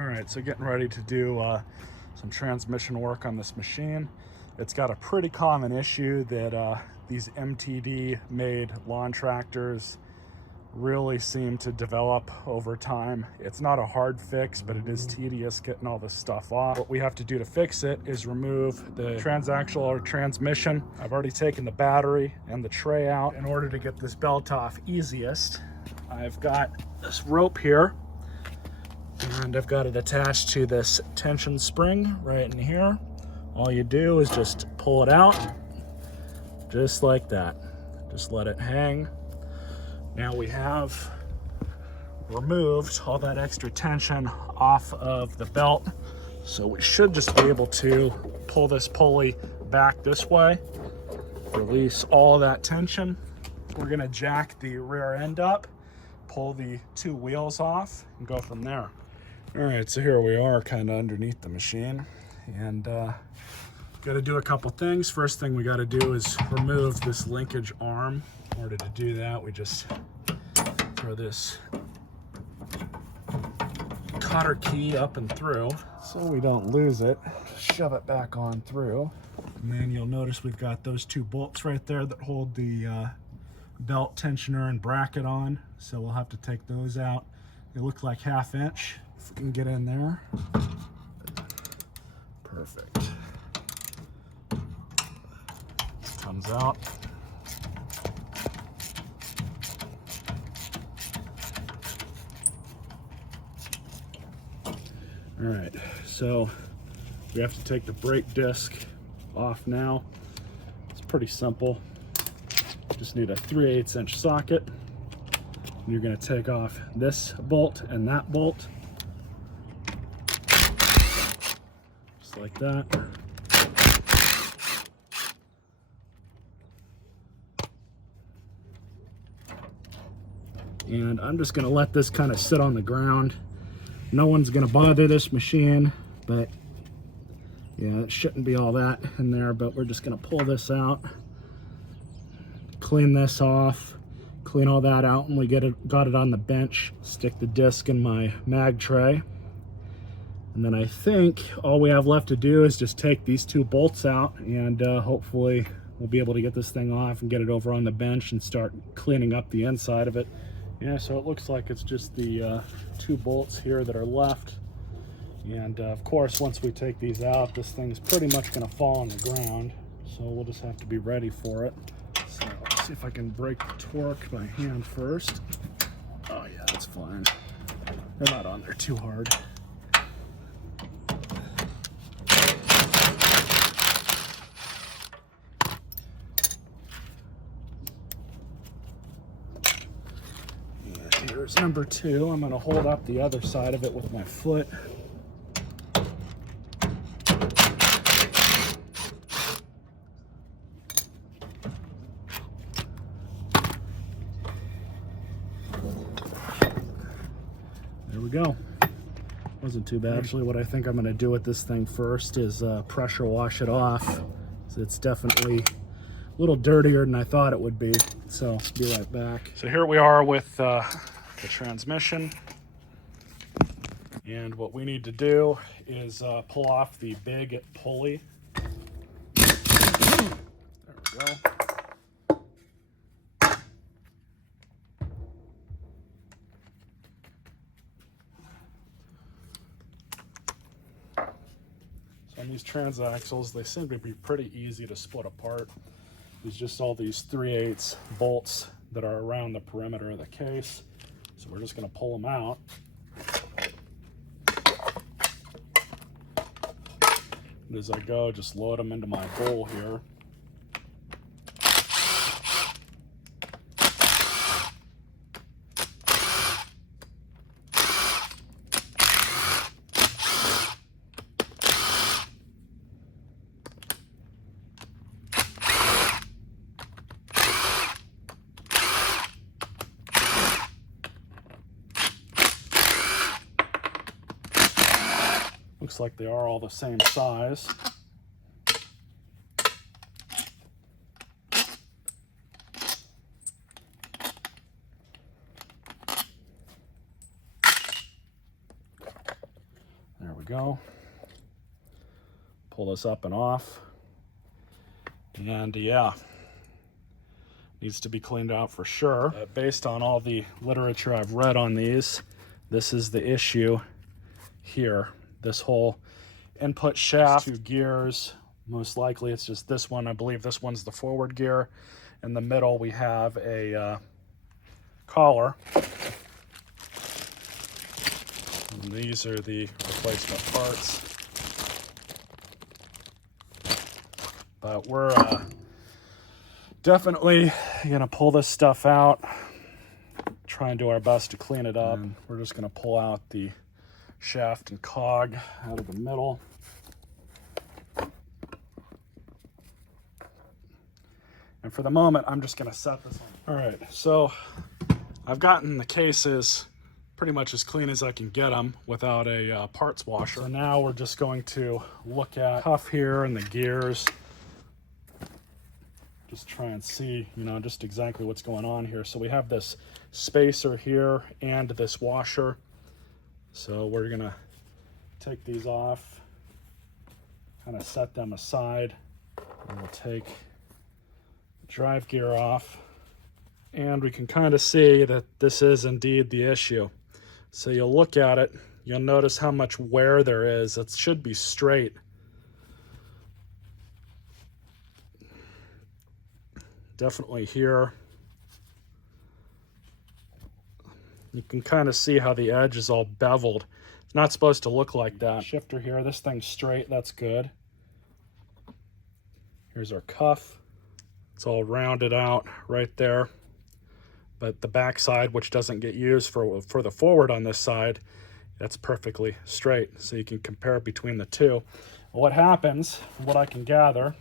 All right, so getting ready to do some transmission work on this machine. It's got a pretty common issue that these MTD made lawn tractors really seem to develop over time. It's not a hard fix, but it is tedious getting all this stuff off. What we have to do to fix it is remove the transaxle or transmission. I've already taken the battery and the tray out. In order to get this belt off easiest, I've got this rope here, and I've got it attached to this tension spring right in here. All you do is just pull it out, just like that. Just let it hang. Now we have removed all that extra tension off of the belt, so we should just be able to pull this pulley back this way, release all of that tension. We're gonna jack the rear end up, pull the two wheels off, and go from there. All right, so here we are kind of underneath the machine, and got to do a couple things. First thing we got to do is remove this linkage arm. In order to do that, we just throw this cotter key up and through so we don't lose it. Shove it back on through, and then you'll notice we've got those two bolts right there that hold the belt tensioner and bracket on, so we'll have to take those out. They look like 1/2 inch. If we can get in there. Perfect. Comes out. All right, so we have to take the brake disc off now. It's pretty simple. Just need a 3/8 inch socket. You're going to take off this bolt and that bolt. Just like that. And I'm just going to let this kind of sit on the ground. No one's going to bother this machine, but yeah, it shouldn't be all that in there, but we're just going to pull this out, clean this off, clean all that out, and we got it on the bench. Stick the disc in my mag tray, and then I think all we have left to do is just take these two bolts out, and hopefully we'll be able to get this thing off and get it over on the bench and start cleaning up the inside of it. Yeah, so it looks like it's just the two bolts here that are left, and of course once we take these out, this thing's pretty much going to fall on the ground, so we'll just have to be ready for it. So let's see if I can break the torque by hand first. Oh yeah, that's fine. They're not on there too hard. And here's number 2. I'm going to hold up the other side of it with my foot. There we go. Wasn't too bad. Actually, what I think I'm going to do with this thing first is pressure wash it off. So it's definitely a little dirtier than I thought it would be. So I'll be right back. So here we are with the transmission. And what we need to do is pull off the big pulley. There we go. On these transaxles, they seem to be pretty easy to split apart. There's just all these 3/8 bolts that are around the perimeter of the case. So we're just going to pull them out. And as I go, just load them into my bowl here. Looks like they are all the same size. go. Pull this up and off. And yeah, needs to be cleaned out for sure. Based on all the literature I've read on these, this is the issue here. This whole input shaft, 2 gears, most likely it's just this one. I believe this one's the forward gear. In the middle we have a collar. And these are the replacement parts. But we're definitely gonna pull this stuff out, try and do our best to clean it up. And we're just gonna pull out the shaft and cog out of the middle. And for the moment, I'm just gonna set this on. All right, so I've gotten the cases pretty much as clean as I can get them without a parts washer. So now we're just going to look at the cuff here and the gears. Just try and see, you know, just exactly what's going on here. So we have this spacer here and this washer. So we're gonna take these off, kind of set them aside. And we'll take the drive gear off. And we can kind of see that this is indeed the issue. So you'll look at it, you'll notice how much wear there is. It should be straight. Definitely here. You can kind of see how the edge is all beveled. It's not supposed to look like that. Shifter here, this thing's straight, that's good. Here's our cuff. It's all rounded out right there. But the back side, which doesn't get used for the forward on this side, that's perfectly straight. So you can compare between the two. What happens, what I can gather,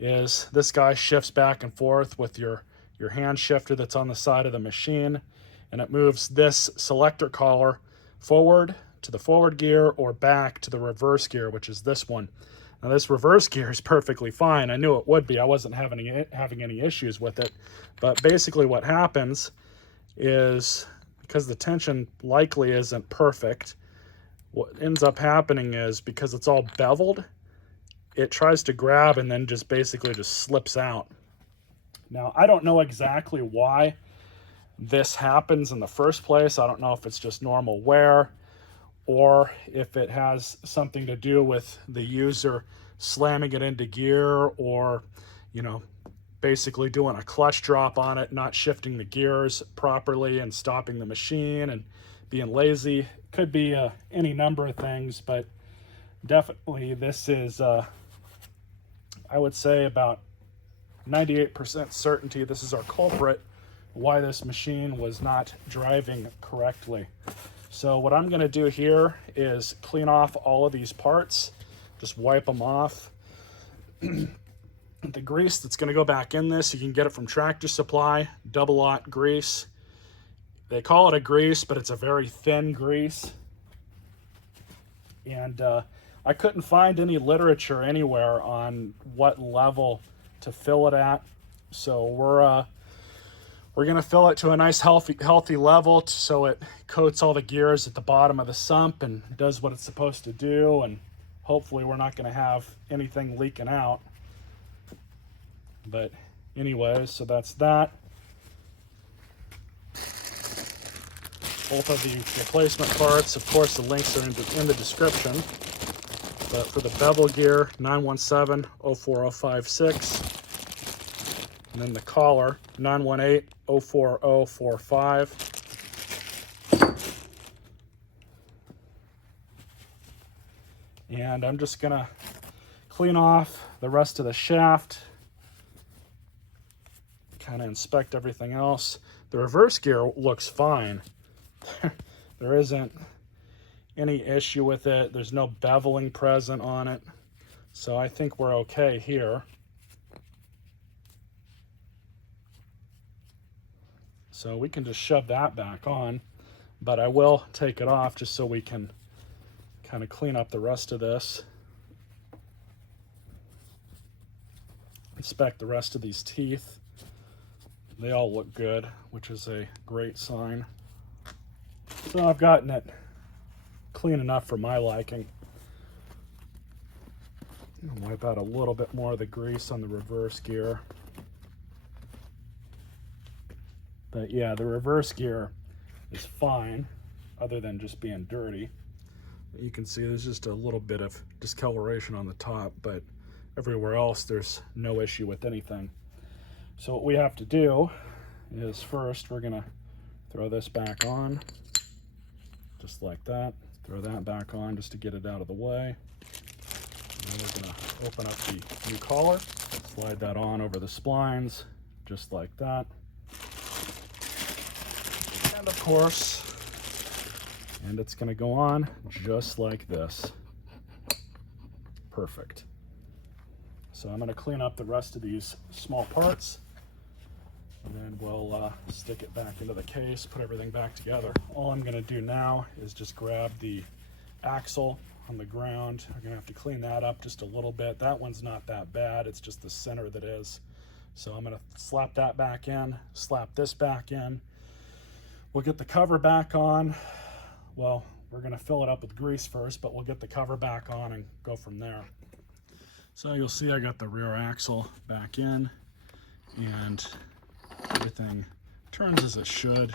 is this guy shifts back and forth with your hand shifter that's on the side of the machine, and it moves this selector collar forward to the forward gear or back to the reverse gear, which is this one. Now this reverse gear is perfectly fine. I knew it would be. I wasn't having any issues with it. But basically what happens is, because the tension likely isn't perfect, what ends up happening is, because it's all beveled, it tries to grab and then just basically just slips out. Now, I don't know exactly why this happens in the first place. I don't know if it's just normal wear, or if it has something to do with the user slamming it into gear, or, you know, basically doing a clutch drop on it, not shifting the gears properly and stopping the machine and being lazy. Could be any number of things, but definitely this is, I would say about 98% certainty this is our culprit, why this machine was not driving correctly. So what I'm gonna do here is clean off all of these parts, just wipe them off. The grease that's gonna go back in this, you can get it from Tractor Supply, double-aught grease. They call it a grease, but it's a very thin grease. And I couldn't find any literature anywhere on what level to fill it at. So we're gonna fill it to a nice healthy level so it coats all the gears at the bottom of the sump and does what it's supposed to do, and hopefully we're not gonna have anything leaking out. But anyways, so that's that. Both of the replacement parts, of course, the links are in the description. But for the bevel gear, 917-04056. And then the collar, 918-04045. And I'm just gonna clean off the rest of the shaft, kind of inspect everything else. The reverse gear looks fine. There isn't any issue with it. There's no beveling present on it. So I think we're okay here. So we can just shove that back on, but I will take it off just so we can kind of clean up the rest of this. Inspect the rest of these teeth. They all look good, which is a great sign. So I've gotten it clean enough for my liking. Wipe out a little bit more of the grease on the reverse gear. But yeah, the reverse gear is fine, other than just being dirty. You can see there's just a little bit of discoloration on the top, but everywhere else there's no issue with anything. So what we have to do is first we're gonna throw this back on, just like that. Throw that back on just to get it out of the way. And then we're gonna open up the new collar, slide that on over the splines, just like that. And of course, and it's gonna go on just like this. Perfect. So I'm gonna clean up the rest of these small parts, and then we'll stick it back into the case, put everything back together. All I'm gonna do now is just grab the axle on the ground. I'm gonna have to clean that up just a little bit. That one's not that bad, it's just the center that is. So I'm gonna slap that back in, slap this back in. We'll get the cover back on. Well, we're gonna fill it up with grease first, but we'll get the cover back on and go from there. So you'll see I got the rear axle back in, and everything turns as it should.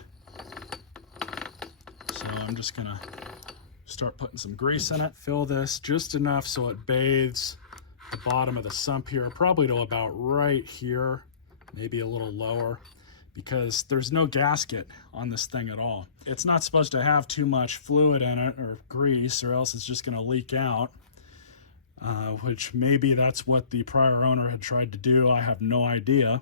So I'm just gonna start putting some grease in it. Fill this just enough so it bathes the bottom of the sump here, probably to about right here, maybe a little lower, because there's no gasket on this thing at all. It's not supposed to have too much fluid in it or grease, or else it's just gonna leak out, which maybe that's what the prior owner had tried to do. I have no idea.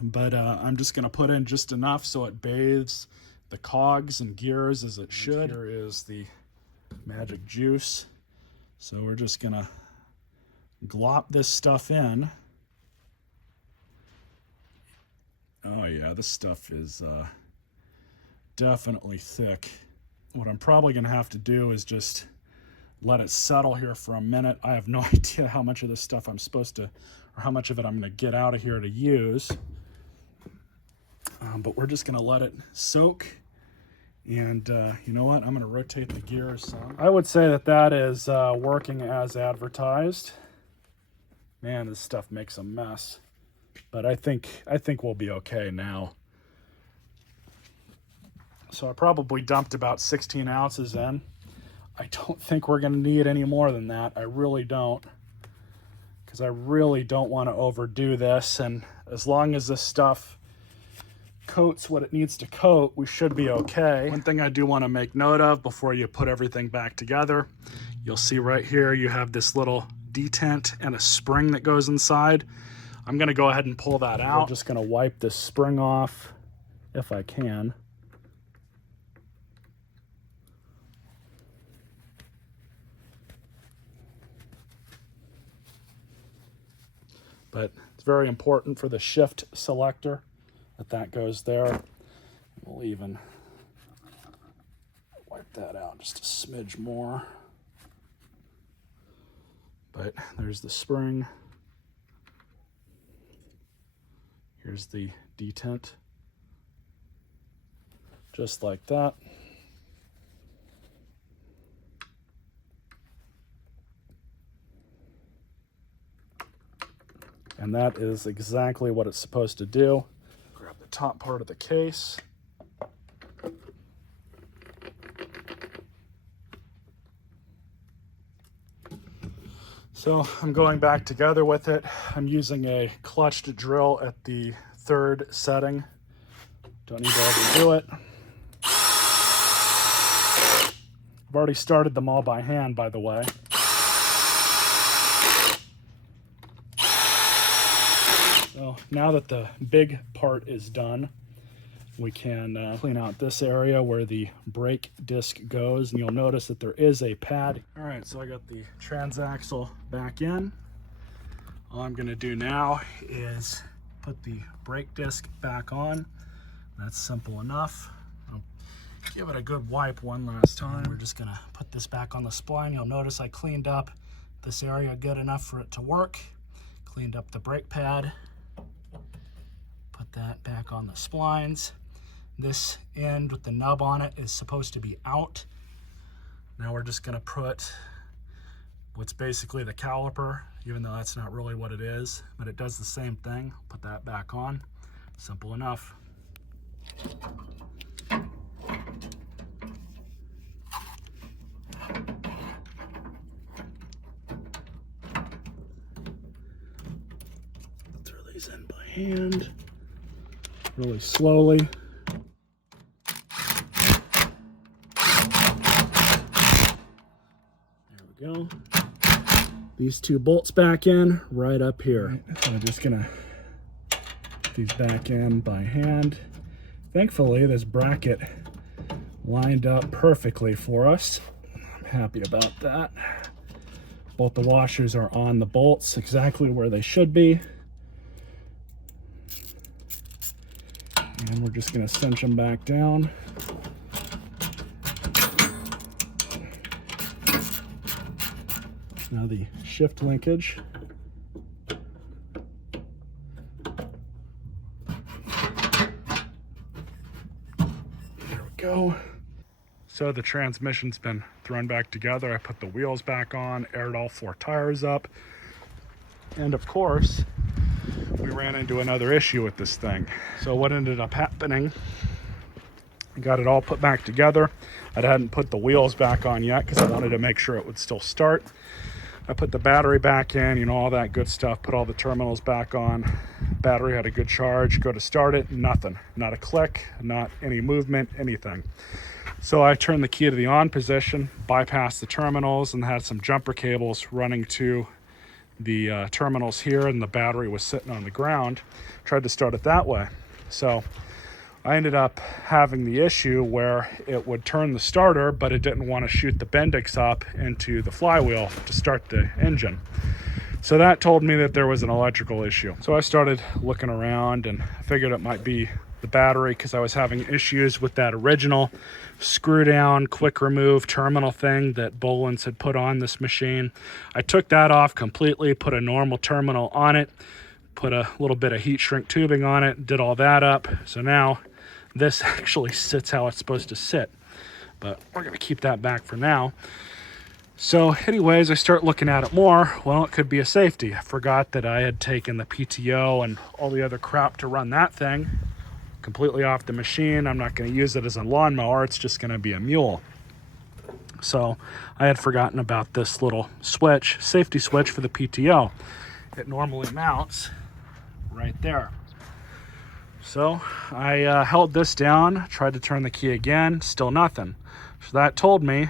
But I'm just gonna put in just enough so it bathes the cogs and gears as it should. Here is the magic juice. So we're just gonna glop this stuff in. Oh yeah, this stuff is definitely thick. What I'm probably gonna have to do is just let it settle here for a minute. I have no idea how much of this stuff I'm supposed to, or how much of it I'm gonna get out of here to use. But we're just gonna let it soak. And you know what? I'm gonna rotate the gears some. I would say that that is working as advertised. Man, this stuff makes a mess. But I think we'll be okay now. So I probably dumped about 16 ounces in. I don't think we're gonna need any more than that. I really don't. Because I really don't want to overdo this. And as long as this stuff coats what it needs to coat, we should be okay. One thing I do want to make note of before you put everything back together, you'll see right here you have this little detent and a spring that goes inside. I'm going to go ahead and pull that out. I'm just going to wipe this spring off if I can. But it's very important for the shift selector that goes there. We'll even wipe that out just a smidge more. But there's the spring. Here's the detent. Just like that. And that is exactly what it's supposed to do. Grab the top part of the case. So I'm going back together with it. I'm using a clutched drill at the 3rd setting. Don't need to overdo it. I've already started them all by hand, by the way. So now that the big part is done, we can clean out this area where the brake disc goes, and you'll notice that there is a pad. All right, so I got the transaxle back in. All I'm gonna do now is put the brake disc back on. That's simple enough. I'll give it a good wipe one last time. We're just gonna put this back on the spline. You'll notice I cleaned up this area good enough for it to work. Cleaned up the brake pad. Put that back on the splines. This end with the nub on it is supposed to be out. Now we're just gonna put what's basically the caliper, even though that's not really what it is, but it does the same thing. Put that back on. Simple enough. Throw these in by hand, really slowly. There we go. These two bolts back in, right up here. So I'm just gonna put these back in by hand. Thankfully, this bracket lined up perfectly for us. I'm happy about that. Both the washers are on the bolts exactly where they should be. And we're just gonna cinch them back down. Now the shift linkage. There we go. So the transmission's been thrown back together. I put the wheels back on, aired all 4 tires up. And of course, we ran into another issue with this thing. So what ended up happening, I got it all put back together. I hadn't put the wheels back on yet because I wanted to make sure it would still start. I put the battery back in, you know, all that good stuff, put all the terminals back on. Battery had a good charge, go to start it, nothing. Not a click, not any movement, anything. So I turned the key to the on position, bypassed the terminals, and had some jumper cables running to the terminals here, and the battery was sitting on the ground. Tried to start it that way. So I ended up having the issue where it would turn the starter, but it didn't want to shoot the Bendix up into the flywheel to start the engine. So that told me that there was an electrical issue. So I started looking around and figured it might be the battery because I was having issues with that original screw down, quick remove terminal thing that Bolens had put on this machine. I took that off completely, put a normal terminal on it, put a little bit of heat shrink tubing on it, did all that up. So now this actually sits how it's supposed to sit, but we're gonna keep that back for now. So anyways, I start looking at it more. Well, it could be a safety. I forgot that I had taken the PTO and all the other crap to run that thing completely off the machine. I'm not gonna use it as a lawnmower, it's just gonna be a mule. So I had forgotten about this little switch, safety switch for the PTO. It normally mounts right there. So I held this down, tried to turn the key again, still nothing. So that told me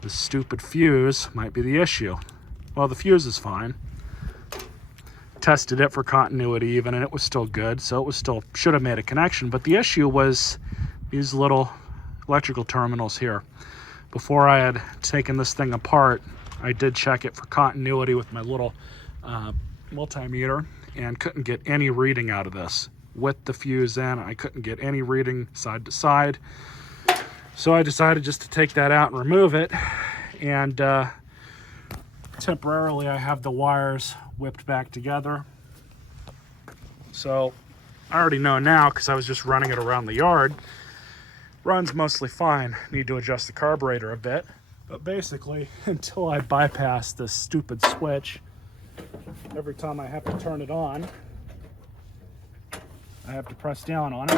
the stupid fuse might be the issue. Well, the fuse is fine. Tested it for continuity even, and it was still good, so it was still, should have made a connection. But the issue was these little electrical terminals here. Before I had taken this thing apart, I did check it for continuity with my little multimeter, and couldn't get any reading out of this. With the fuse in, I couldn't get any reading side to side. So I decided just to take that out and remove it. And temporarily I have the wires whipped back together. So I already know now, because I was just running it around the yard, runs mostly fine. Need to adjust the carburetor a bit. But basically, until I bypass this stupid switch, every time I have to turn it on, I have to press down on it.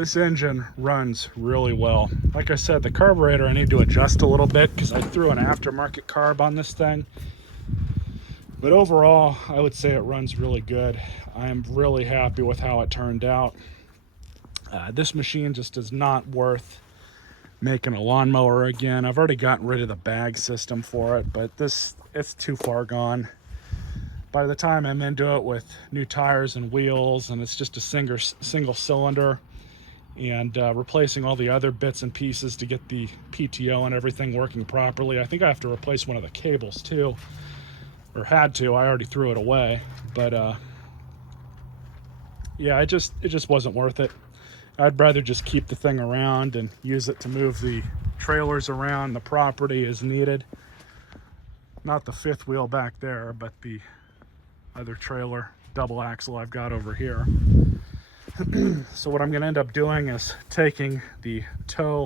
This engine runs really well. Like I said, the carburetor I need to adjust a little bit because I threw an aftermarket carb on this thing. But overall, I would say it runs really good. I am really happy with how it turned out. This machine just is not worth making a lawnmower again. I've already gotten rid of the bag system for it, but it's too far gone. By the time I'm into it with new tires and wheels, and it's just a single cylinder, and replacing all the other bits and pieces to get the PTO and everything working properly. I think I have to replace one of the cables too, or had to. I already threw it away, but yeah, it just wasn't worth it. I'd rather just keep the thing around and use it to move the trailers around the property as needed. Not the fifth wheel back there, but the other trailer double axle I've got over here. So what I'm going to end up doing is taking the towing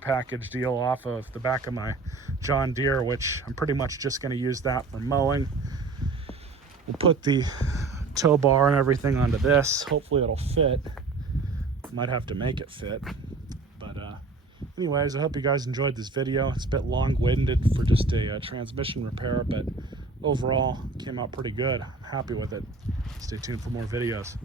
package deal off of the back of my John Deere, which I'm pretty much just going to use that for mowing. We'll put the tow bar and everything onto this. Hopefully it'll fit. Might have to make it fit. But anyways, I hope you guys enjoyed this video. It's a bit long-winded for just a transmission repair, but overall came out pretty good. I'm happy with it. Stay tuned for more videos.